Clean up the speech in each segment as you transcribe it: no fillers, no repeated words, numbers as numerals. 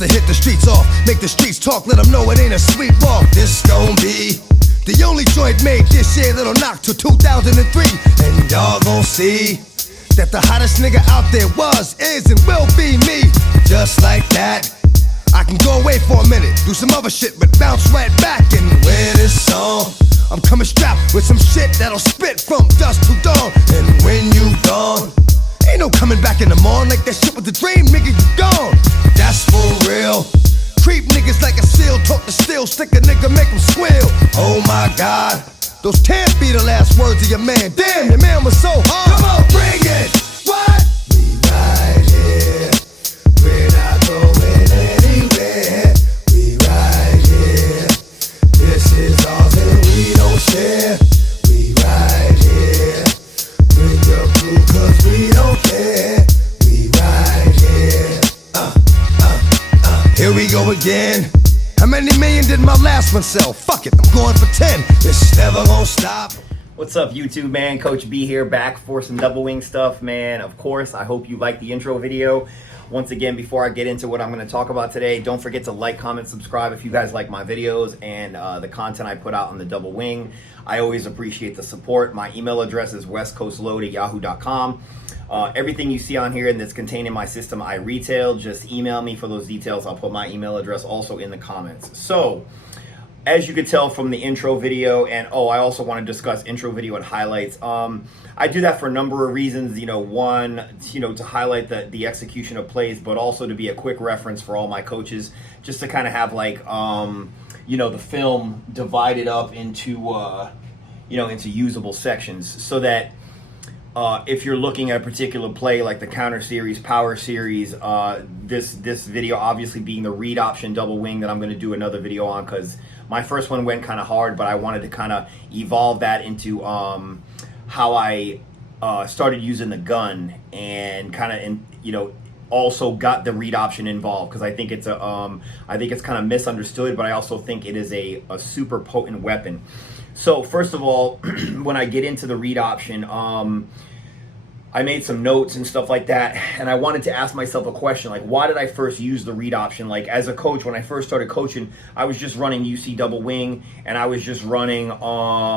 to hit the streets off, make the streets talk, let them know it ain't a sweet walk. This gon' be the only joint made this year that'll knock till 2003. And y'all gon' see that the hottest nigga out there was, is, and will be me. Just like that, I can go away for a minute, do some other shit, but bounce right back and wear this song. I'm coming strapped with some shit that'll spit from dusk to dawn. And when you gone, ain't no coming back in the morning. Like that shit was a dream, nigga, you gone. That's for real. Creep niggas like a seal, talk to steel, stick a nigga, make him squeal. Oh my God, those can't be the last words of your man. Damn, your man was so hard. Come on, bring it. What? We right here, we're not going anywhere. We right here, this is ours and we don't share. We right here, bring your crew cause we don't care. We right here, here we go again. How many million did my last one sell? Fuck it, I'm going for 10. It's never gonna stop. What's up, YouTube, man? Coach B here, back for some double wing stuff, man. Of course, I hope you liked the intro video. Once again, before I get into what I'm going to talk about today, don't forget to like, comment, subscribe if you guys like my videos and the content I put out on the double wing. I always appreciate the support. My email address is westcoastload@yahoo.com. Everything you see on here and that's contained in my system, I retail. Just email me for those details. I'll put my email address also in the comments. So, as you could tell from the intro video, and I also want to discuss intro video and highlights. I do that for a number of reasons. One, to highlight the execution of plays, but also to be a quick reference for all my coaches, just to kind of have like, the film divided up into, into usable sections, so that if you're looking at a particular play like the counter series, power series, this video obviously being the read option double wing that I'm going to do another video on, because my first one went kind of hard, but I wanted to kind of evolve that into how I started using the gun, and kind of also got the read option involved, because I think it's kind of misunderstood, but I also think it is a super potent weapon. So first of all, when I get into the read option, I made some notes and stuff like that, and I wanted to ask myself a question, like, why did I first use the read option? Like, as a coach, when I first started coaching, I was just running UC double wing, and I was just running, power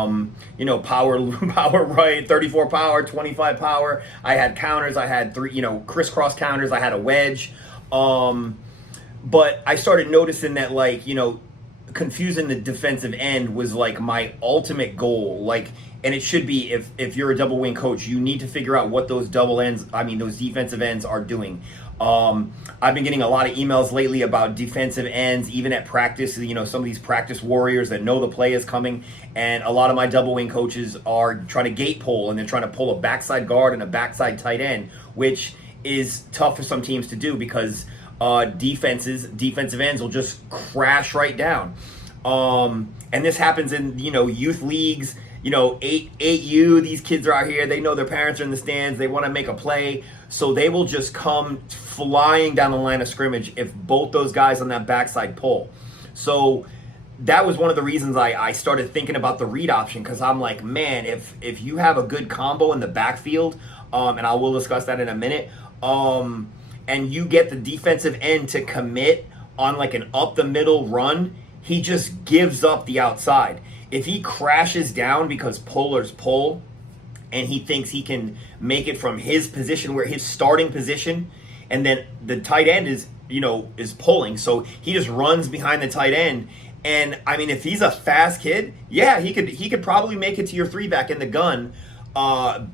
right, 34 power, 25 power. I had counters, I had three, crisscross counters, I had a wedge. But I started noticing that, like, confusing the defensive end was like my ultimate goal. Like, and it should be, if you're a double wing coach, you need to figure out what those those defensive ends are doing. I've been getting a lot of emails lately about defensive ends, even at practice, some of these practice warriors that know the play is coming, and a lot of my double wing coaches are trying to gate pull, and they're trying to pull a backside guard and a backside tight end, which is tough for some teams to do, because defensive ends will just crash right down. And this happens in, youth leagues, 8U, these kids are out here, they know their parents are in the stands, they want to make a play, so they will just come flying down the line of scrimmage if both those guys on that backside pull. So that was one of the reasons I started thinking about the read option, because I'm like, man, if you have a good combo in the backfield, and I will discuss that in a minute, and you get the defensive end to commit on like an up the middle run, he just gives up the outside. If he crashes down because pullers pull, and he thinks he can make it from his position, where his starting position, and then the tight end is pulling, so he just runs behind the tight end. And I mean, if he's a fast kid, yeah, he could probably make it to your three back in the gun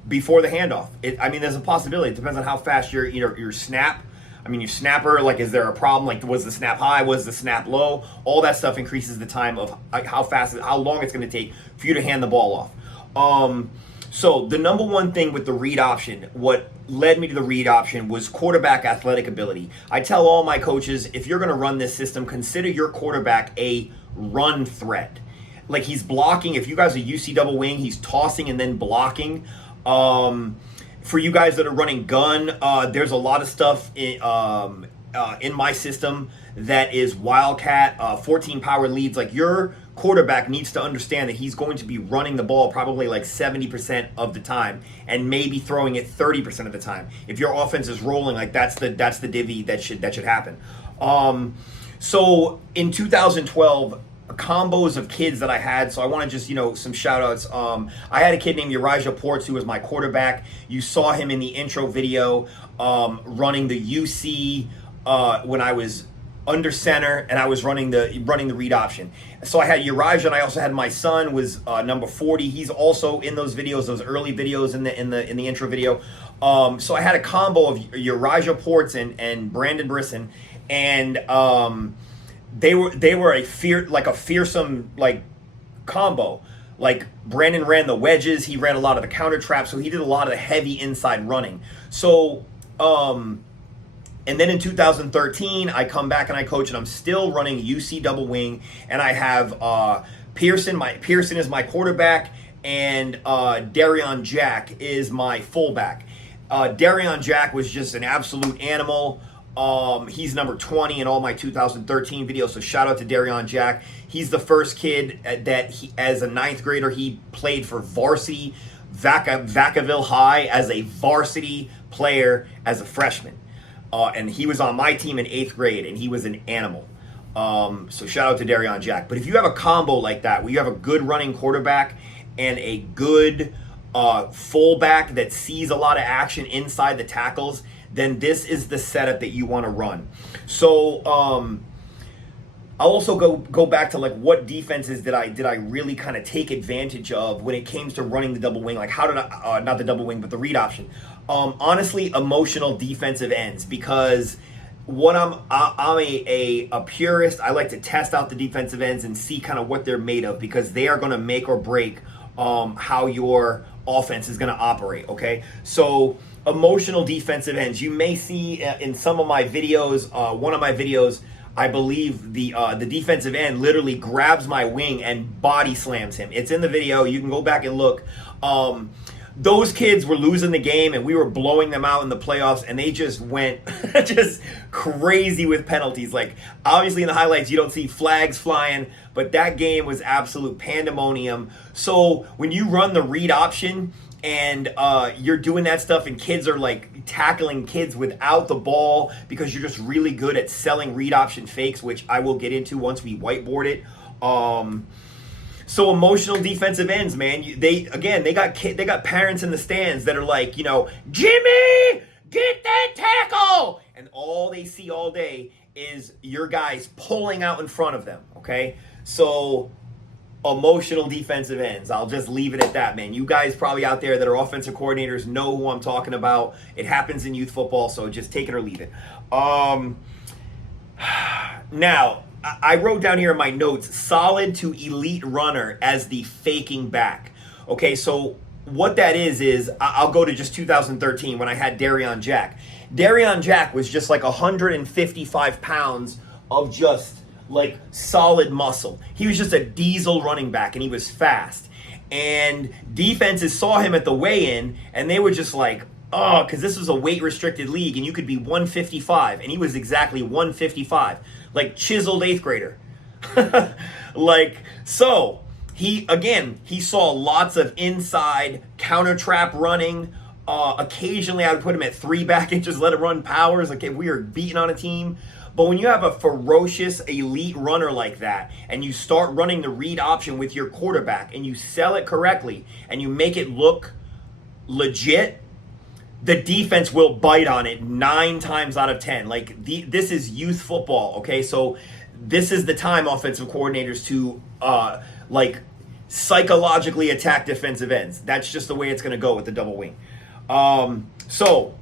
before the handoff. There's a possibility. It depends on how fast your snap. Your snapper, like, is there a problem? Like, was the snap high? Was the snap low? All that stuff increases the time of how long it's going to take for you to hand the ball off. So the number one thing with the read option, what led me to the read option, was quarterback athletic ability. I tell all my coaches, if you're going to run this system, consider your quarterback a run threat. Like, he's blocking. If you guys are UC double wing, he's tossing and then blocking. For you guys that are running gun, there's a lot of stuff in my system that is wildcat, 14 power leads. Like, your quarterback needs to understand that he's going to be running the ball probably like 70% of the time, and maybe throwing it 30% of the time. If your offense is rolling, like, that's the divvy that should happen. So in 2012, combos of kids that I had. So I want to just, some shout outs. I had a kid named Uriah Ports who was my quarterback. You saw him in the intro video running the UC when I was under center, and I was running the read option. So I had Uriah, and I also had my son was number 40. He's also in those videos, those early videos in the intro video. So I had a combo of Uriah Ports and Brandon Brisson, and they were a fearsome combo. Like Brandon ran the wedges, he ran a lot of the counter traps, so he did a lot of the heavy inside running. So and then in 2013, I come back and I coach, and I'm still running UC double wing, and I have Pearson is my quarterback, and Darion Jack is my fullback. Darion Jack was just an absolute animal. He's number 20 in all my 2013 videos, so shout out to Darion Jack. He's the first kid that as a 9th grader, he played for varsity Vacaville High as a varsity player as a freshman. And he was on my team in 8th grade, and he was an animal. So shout out to Darion Jack. But if you have a combo like that, where you have a good running quarterback and a good fullback that sees a lot of action inside the tackles, then this is the setup that you want to run. So I'll also go back to what defenses did I really kind of take advantage of when it came to running the double wing. Like how did I not the double wing but the read option. Honestly, emotional defensive ends, because I'm a purist. I like to test out the defensive ends and see kind of what they're made of, because they are going to make or break how your offense is going to operate. Okay, so emotional defensive ends. You may see in some of my videos, one of my videos, I believe the defensive end literally grabs my wing and body slams him. It's in the video. You can go back and look. Those kids were losing the game, and we were blowing them out in the playoffs, and they just went just crazy with penalties. Like, obviously in the highlights, you don't see flags flying, but that game was absolute pandemonium. So when you run the read option and you're doing that stuff, and kids are tackling kids without the ball because you're just really good at selling read option fakes, which I will get into once we whiteboard it. So emotional defensive ends, man. They got parents in the stands that are like, Jimmy, get that tackle, and all they see all day is your guys pulling out in front of them. Okay, so emotional defensive ends. I'll just leave it at that, man. You guys probably out there that are offensive coordinators know who I'm talking about. It happens in youth football, so just take it or leave it. Now, I wrote down here in my notes, solid to elite runner as the faking back. Okay, so what that is I'll go to just 2013 when I had Darion Jack. Darion Jack was just 155 pounds of just solid muscle. He was just a diesel running back, and he was fast. And defenses saw him at the weigh-in, and they were just because this was a weight-restricted league, and you could be 155, and he was exactly 155. Chiseled 8th grader. So he saw lots of inside counter trap running. Occasionally I would put him at 3 back and just let him run powers. If we were beating on a team. But when you have a ferocious elite runner like that, and you start running the read option with your quarterback, and you sell it correctly, and you make it look legit, the defense will bite on it 9 times out of 10. This is youth football, okay? So this is the time, offensive coordinators, to psychologically attack defensive ends. That's just the way it's going to go with the double wing. So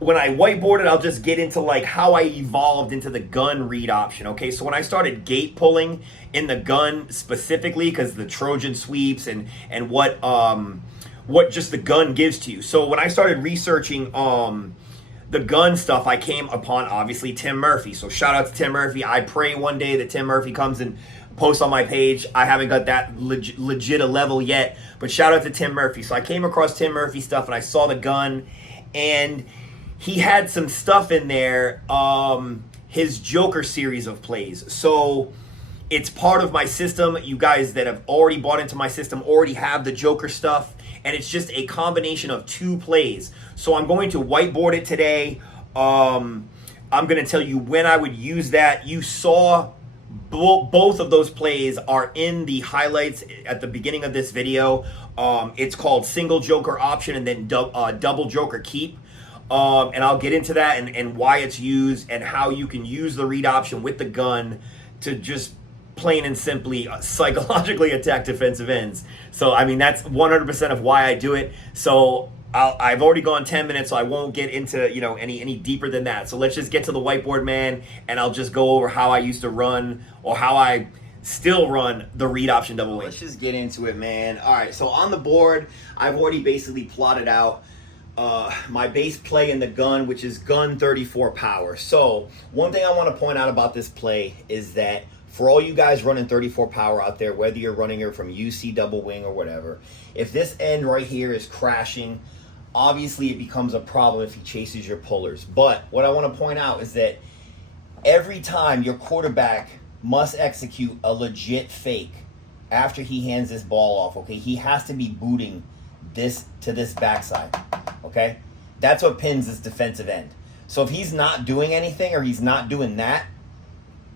when I whiteboarded, I'll just get into how I evolved into the gun read option. Okay, so when I started gate pulling in the gun specifically, because the Trojan sweeps and what just the gun gives to you. So when I started researching the gun stuff, I came upon obviously Tim Murphy. So shout out to Tim Murphy. I pray one day that Tim Murphy comes and posts on my page. I haven't got that legit a level yet, but shout out to Tim Murphy. So I came across Tim Murphy stuff, and I saw the gun, and he had some stuff in there, his Joker series of plays. So it's part of my system. You guys that have already bought into my system already have the Joker stuff, and it's just a combination of 2 plays. So I'm going to whiteboard it today. I'm going to tell you when I would use that. You saw both of those plays are in the highlights at the beginning of this video. It's called single joker option and then double joker keep. And I'll get into that and why it's used and how you can use the read option with the gun to just plain and simply psychologically attack defensive ends. So, I mean, that's 100% of why I do it. So I've already gone 10 minutes, so I won't get into, you know, any deeper than that. So let's just get to the whiteboard, man, and I'll just go over how I used to run or how I still run the read option double wing. Let's just get into it, man. All right, so on the board, I've already basically plotted out my base play in the gun, which is gun 34 power. So one thing I want to point out about this play is that for all you guys running 34 power out there, whether you're running it from UC double wing or whatever, if this end right here is crashing, obviously it becomes a problem if he chases your pullers. But what I want to point out is that every time your quarterback must execute a legit fake after he hands this ball off, okay, he has to be booting this to this backside, okay? That's what pins this defensive end. So if he's not doing anything or he's not doing that,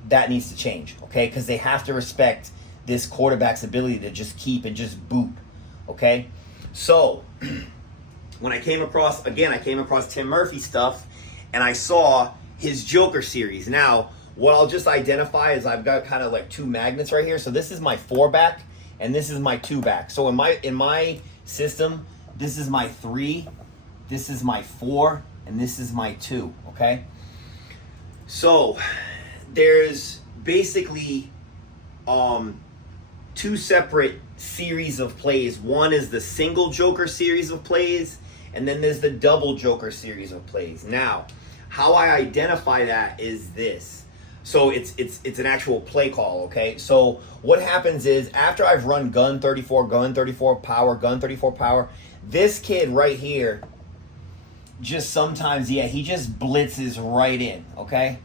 that needs to change, okay? Because they have to respect this quarterback's ability to just keep and just boot, okay? So when I came across Tim Murphy stuff and I saw his Joker series. Now, what I'll just identify is I've got kind of like two magnets right here. So this is my 4-back and this is my 2-back. So in my system, this is my 3, this is my 4, and this is my 2, okay? So there's basically two separate series of plays. One is the single joker series of plays, and then there's the double joker series of plays. Now, how I identify that is this. So it's an actual play call, okay? So what happens is after I've run gun 34 power, this kid right here just sometimes, he just blitzes right in, okay?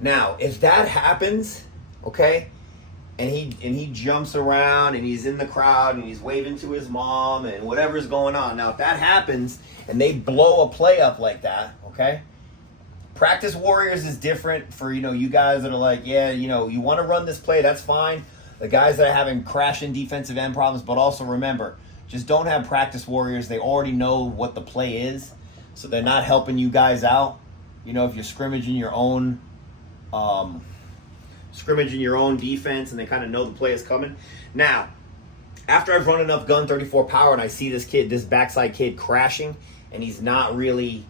Now, if that happens, okay, and he jumps around and he's in the crowd and he's waving to his mom and whatever's going on. Now, if that happens and they blow a play up like that, okay, practice warriors is different for, you guys that are like, yeah, you want to run this play, that's fine. The guys that are having crashing defensive end problems, but also remember, just don't have practice warriors. They already know what the play is, so they're not helping you guys out. If you're scrimmaging your own defense and they kind of know the play is coming. Now, after I've run enough gun 34 power and I see this backside kid crashing and he's not really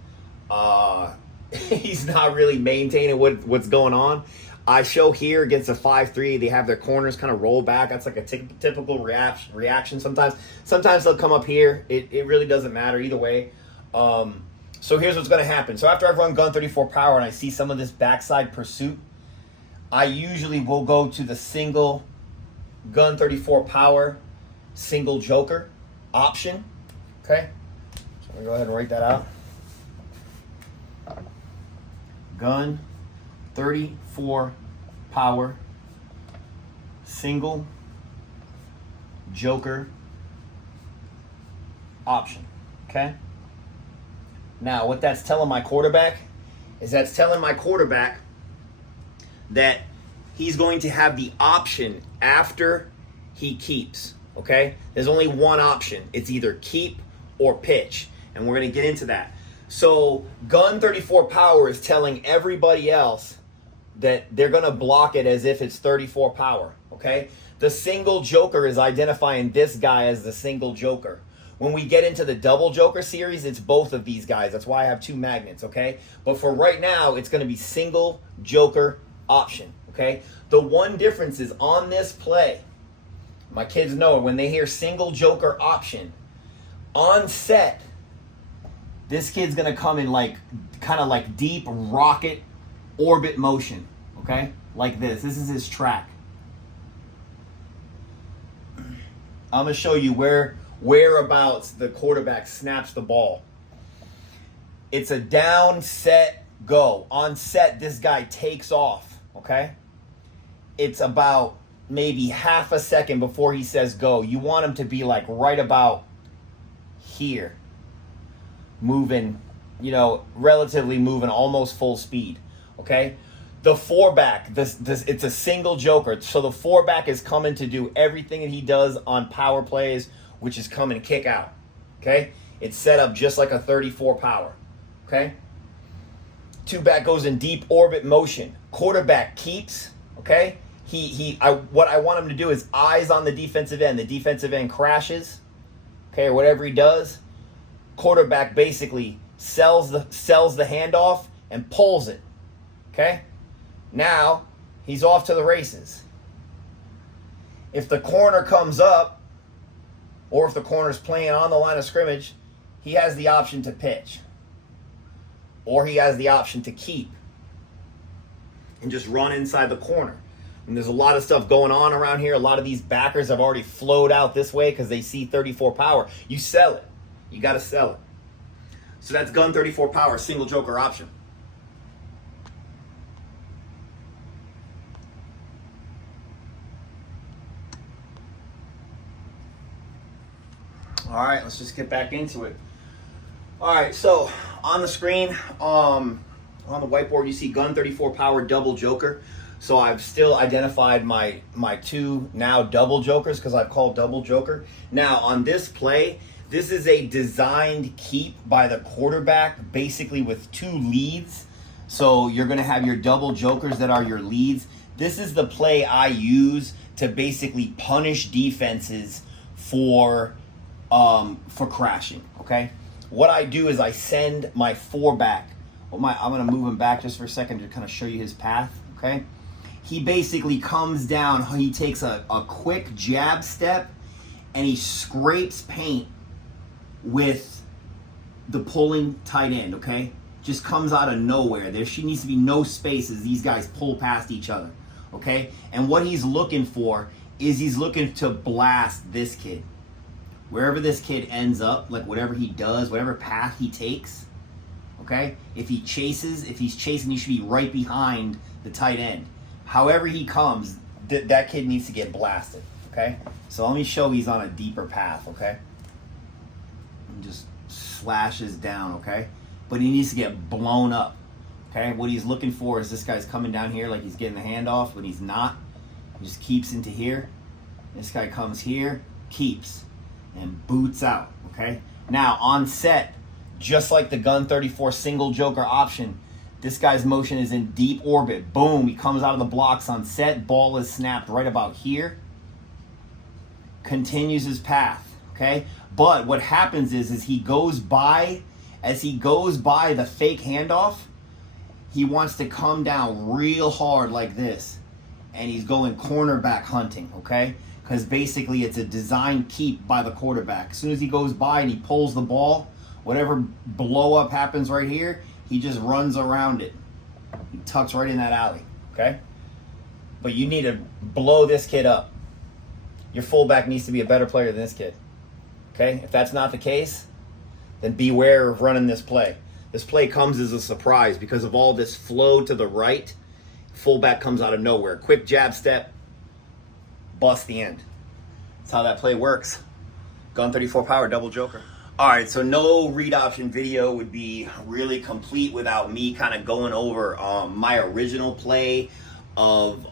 maintaining what's going on, I show here against a 5-3, they have their corners kind of roll back. That's like a typical reaction sometimes. Sometimes they'll come up here. It really doesn't matter either way. So here's what's going to happen. So after I've run gun 34 power and I see some of this backside pursuit, I usually will go to the single gun 34 power, single joker option. Okay? So I'm going to go ahead and write that out. Gun 34 power, single joker option. Okay? Now, what that's telling my quarterback is that he's going to have the option after he keeps, okay? There's only one option. It's either keep or pitch, and we're going to get into that. So gun 34 power is telling everybody else that they're going to block it as if it's 34 power, okay? The single joker is identifying this guy as the single joker. When we get into the double joker series, it's both of these guys. That's why I have two magnets, okay? But for right now, it's going to be single joker option, okay? The one difference is on this play, my kids know it, when they hear single joker option, on set, this kid's going to come in kind of like deep rocket orbit motion, okay? Like this. This is his track. I'm going to show you whereabouts the quarterback snaps the ball. It's a down, set, go. On set, this guy takes off, okay? It's about maybe half a second before he says go. You want him to be like right about here, moving you know, relatively moving almost full speed. Okay, the four back, this it's a single joker, so the four back is coming to do everything that he does on power plays, which is come and kick out. Okay, it's set up just like a 34 power. Okay, two back goes in deep orbit motion. Quarterback keeps. Okay, what I want him to do is eyes on the defensive end. The defensive end crashes. Okay, or whatever he does. Quarterback basically sells the handoff and pulls it. Okay, now he's off to the races. If the corner comes up, or if the corner's playing on the line of scrimmage, he has the option to pitch, or he has the option to keep and just run inside the corner. And there's a lot of stuff going on around here. A lot of these backers have already flowed out this way because they see 34 power. You sell it. You got to sell it. So that's gun 34 power, single joker option. All right, let's just get back into it. All right, so on the screen, on the whiteboard, you see gun 34 power double joker. So I've still identified my two now double jokers because I've called double joker. Now on this play, this is a designed keep by the quarterback, basically with two leads. So you're going to have your double jokers that are your leads. This is the play I use to basically punish defenses for crashing. Okay, what I do is I send my four back. I'm going to move him back just for a second to kind of show you his path. Okay, he basically comes down. He takes a quick jab step and he scrapes paint with the pulling tight end. Okay, just comes out of nowhere. There needs to be no space as these guys pull past each other. Okay, and what he's looking for is he's looking to blast this kid. Wherever this kid ends up, like whatever he does, whatever path he takes, okay? If he's chasing, you should be right behind the tight end. However he comes, that kid needs to get blasted, okay? So let me show he's on a deeper path, okay? And just slashes down, okay? But he needs to get blown up, okay? What he's looking for is this guy's coming down here like he's getting the handoff, but he's not. He just keeps into here. This guy comes here, keeps, and boots out, okay? Now, on set, just like the gun 34 single joker option, this guy's motion is in deep orbit. Boom, he comes out of the blocks on set. Ball is snapped right about here. Continues his path, okay? But what happens is as he goes by the fake handoff, he wants to come down real hard like this. And he's going cornerback hunting, okay? Because basically it's a design keep by the quarterback. As soon as he goes by and he pulls the ball, whatever blow up happens right here, he just runs around it. He tucks right in that alley, okay? But you need to blow this kid up. Your fullback needs to be a better player than this kid, okay? If that's not the case, then beware of running this play. This play comes as a surprise because of all this flow to the right. Fullback comes out of nowhere. Quick jab step, bust the end. That's how that play works. Gun 34 power, double joker. All right, so no read option video would be really complete without me kind of going over my original play of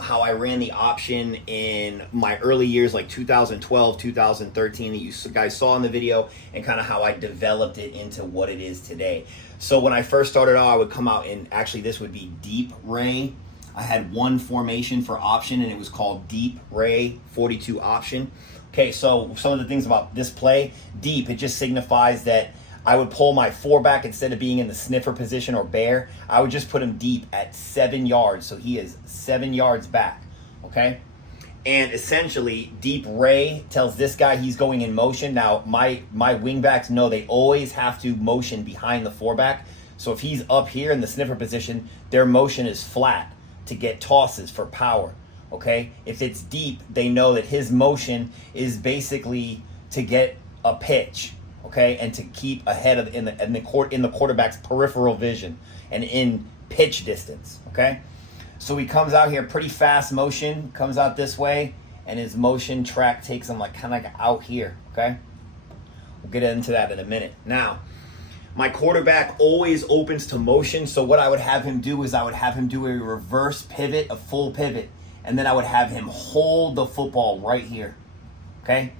how I ran the option in my early years, like 2012, 2013, that you guys saw in the video, and kind of how I developed it into what it is today. So when I first started out, I would come out and actually this would be deep ray. I had one formation for option and it was called deep ray 42 option. Okay, so some of the things about this play, deep, it just signifies that I would pull my four back instead of being in the sniffer position or bear. I would just put him deep at 7 yards. So he is 7 yards back, okay? And essentially, deep ray tells this guy he's going in motion. Now, my wing backs know they always have to motion behind the four back. So if he's up here in the sniffer position, their motion is flat to get tosses for power, okay? If it's deep, they know that his motion is basically to get a pitch, okay, and to keep ahead of in the quarterback's peripheral vision and in pitch distance, okay? So he comes out here pretty fast motion, comes out this way, and his motion track takes him like kind of like out here, okay? We'll get into that in a minute. Now, My quarterback always opens to motion, so what I would have him do is I would have him do a reverse pivot, a full pivot, and then I would have him hold the football right here, okay?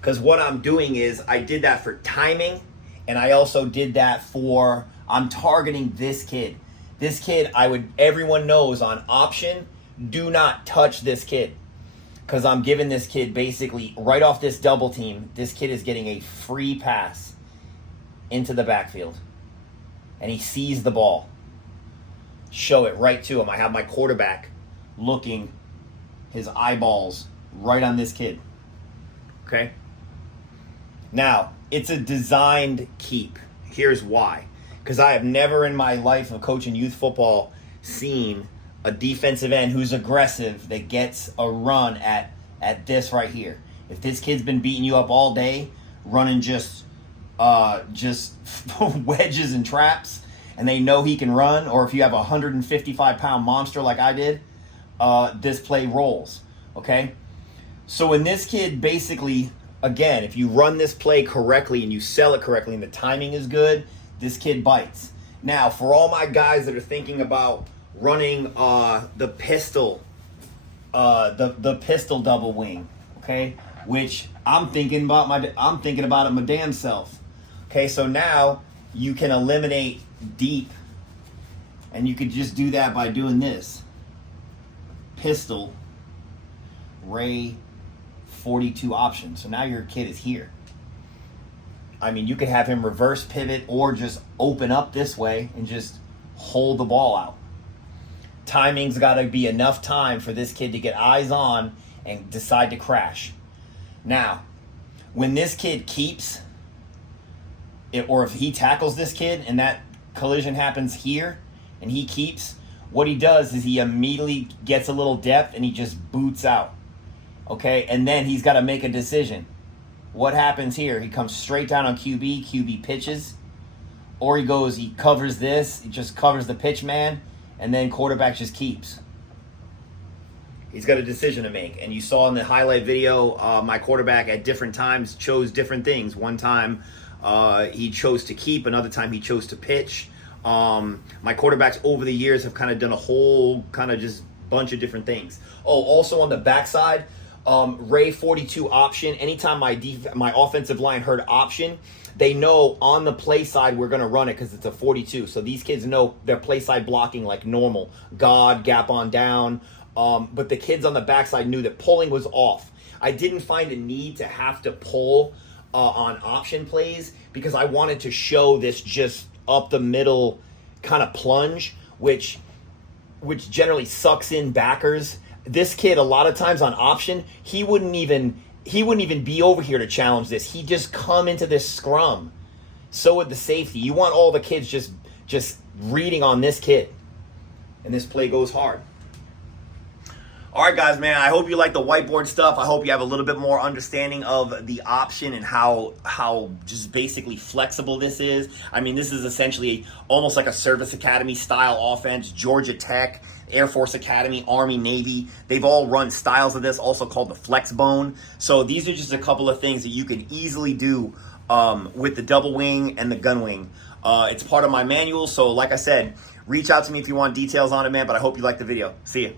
Because what I'm doing is I did that for timing, and I also did that for, I'm targeting this kid. This kid, everyone knows on option, do not touch this kid. Because I'm giving this kid basically, right off this double team, this kid is getting a free pass into the backfield. And he sees the ball. Show it right to him. I have my quarterback looking, his eyeballs right on this kid. Okay? Now, it's a designed keep. Here's why. Because I have never in my life of coaching youth football seen a defensive end who's aggressive that gets a run at this right here. If this kid's been beating you up all day, running just wedges and traps, and they know he can run, or if you have a 155-pound monster like I did, this play rolls, okay? So when this kid basically, again, if you run this play correctly and you sell it correctly and the timing is good, this kid bites. Now, for all my guys that are thinking about running the pistol double wing, okay, which I'm thinking about it my damn self. Okay, so now you can eliminate deep, and you could just do that by doing this pistol Ray 42 option. So now your kid is here. I mean, you could have him reverse pivot or just open up this way and just hold the ball out. Timing's got to be enough time for this kid to get eyes on and decide to crash. Now, when this kid keeps it, or if he tackles this kid and that collision happens here and he keeps, what he does is he immediately gets a little depth and he just boots out. Okay, and then he's got to make a decision. What happens here? He comes straight down on QB pitches, or he covers this, he just covers the pitch man, and then quarterback just keeps. He's got a decision to make. And you saw in the highlight video, my quarterback at different times chose different things. One time he chose to keep, another time he chose to pitch. My quarterbacks over the years have kind of done a whole kind of just bunch of different things. Oh, also on the backside, Ray 42 option. Anytime my offensive line heard option, they know on the play side we're going to run it because it's a 42. So these kids know their play side blocking like normal. God, gap on down. But the kids on the backside knew that pulling was off. I didn't find a need to have to pull on option plays because I wanted to show this just up the middle kind of plunge, which generally sucks in backers. This kid, a lot of times on option, he wouldn't even be over here to challenge this. He'd just come into this scrum. So would the safety. You want all the kids just reading on this kid. And this play goes hard. All right, guys, man, I hope you like the whiteboard stuff. I hope you have a little bit more understanding of the option and how just basically flexible this is. I mean, this is essentially almost like a service academy style offense. Georgia Tech, Air Force Academy, Army, Navy, they've all run styles of this, also called the flex bone. So these are just a couple of things that you can easily do with the double wing and the gun wing. It's part of my manual, so like I said, reach out to me if you want details on it, man, but I hope you liked the video. See ya.